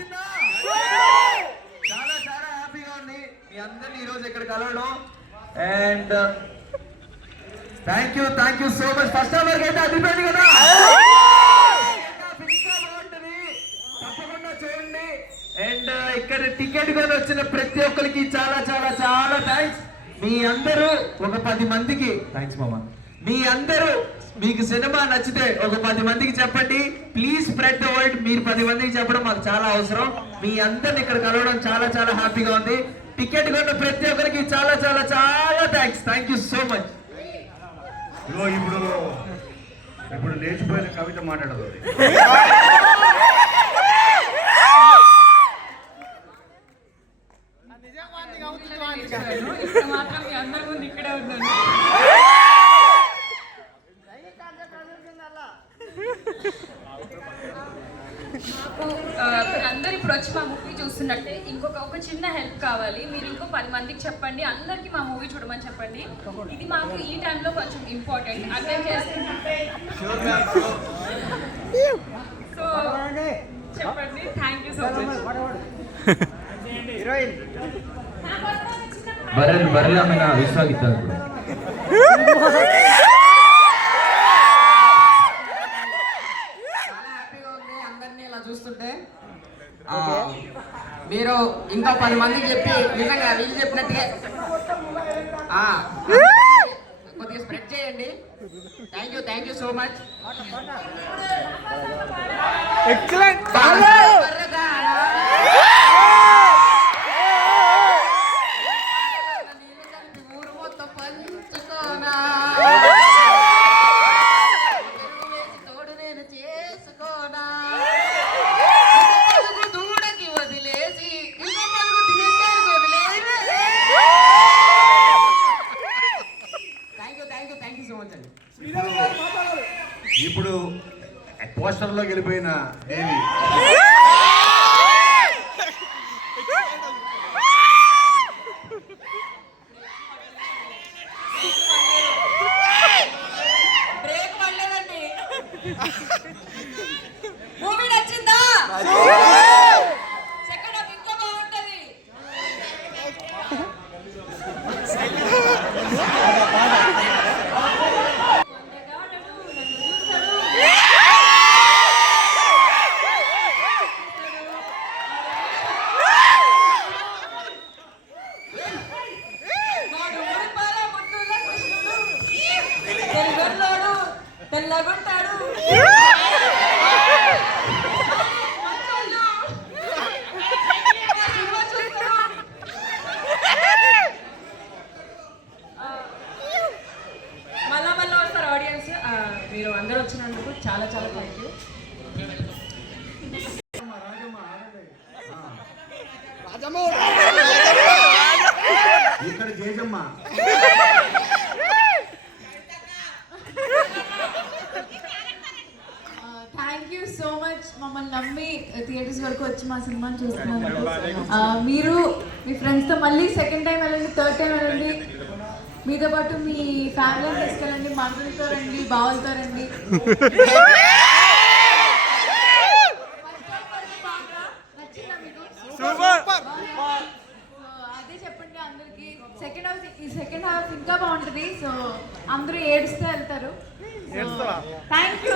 నచ్చిందా? చాలా చాలా హ్యాపీగా ఉంది మీ అందరినీ ఈ రోజు ఇక్కడ కలవడం. And thank you so much. First of all అయితే అదిపోయింది కదా, ఇంకా బాగుంటుంది, తప్పకుండా చూడండి. అండ్ ఇక్కడ టికెట్ కొని వచ్చిన ప్రతి ఒక్కరికి చాలా చాలా చాలా థ్యాంక్స్. మీ అందరూ ఒక 10 మందికి థ్యాంక్స్ మామ. మీ అందరూ మీకు సినిమా నచ్చితే ఒక 10 మందికి చెప్పండి. Please spread the word. మీరు 10 మందికి చెప్పడం మాకు చాలా అవసరం. మీ అందరిని ఇక్కడ కలవడం చాలా చాలా హ్యాపీగా ఉంది. టికెట్ కొన్న ప్రతి ఒక్కరికి చాలా చాలా చాలా thanks. Thank you so much. ఇప్పుడు లేచిపోయిన కవిత మాట్లాడదు. మాత్రం మీ అందరి ముందు ఇక్కడే ఉన్నాను. మాకు అందరు ఇప్పుడు వచ్చి మా మూవీ చూస్తున్నట్టే ఒక చిన్న హెల్ప్ కావాలి. మీరు ఇంకో 10 మందికి చెప్పండి, అందరికి మా మూవీ చూడమని చెప్పండి. ఇది మాకు ఈ టైంలో కొంచెం ఇంపార్టెంట్, అర్థం చేసుకుంటే. సో చెప్పండి. Thank you so much. బరలమైన విశ్వాగిద్దాం. చూస్తుంటే మీరు ఇంకా 10 మందికి చెప్పి నిజంగా వీళ్ళు చెప్పినట్టుగా కొద్దిగా స్ప్రెడ్ చేయండి. Thank you so much. ఊరు మొత్తం పంచుకోనా తోడు నేను చేసుకోనా దూడకి వదిలేసి థ్యాంక్ యూ సో మచ్ అండి. ఇప్పుడు పోస్టర్లోకి వెళ్ళిపోయిన దేవి బ్రేక్ పడలేదండి. మూవీ నచ్చిందా? సెకండ్ హాఫ్ ఇంకా బాగుంటది. తెల్లగుంటాడు. మళ్ళా వస్తారు ఆడియన్స్. మీరు అందరూ వచ్చినందుకు చాలా చాలా థ్యాంక్ యూ. ఇక్కడ జేజమ్మ థ్యాంక్ యూ సో మచ్. మమ్మల్ని నమ్మి థియేటర్స్ వరకు వచ్చి మా సినిమాని చూస్తున్నారు. మీరు మీ ఫ్రెండ్స్తో మళ్ళీ సెకండ్ టైం వెళ్ళండి, థర్డ్ టైం వెళ్ళండి. మీతో పాటు మీ ఫ్యామిలీని తీసుకెళ్ళండి, మనుషులతో రండి, బావులతో రండి. అదే చెప్పండి అందరికి. సెకండ్ హాఫ్ ఇంకా బాగుంటుంది. సో అందరూ ఏడుస్తూ వెళ్తారు. Thank you.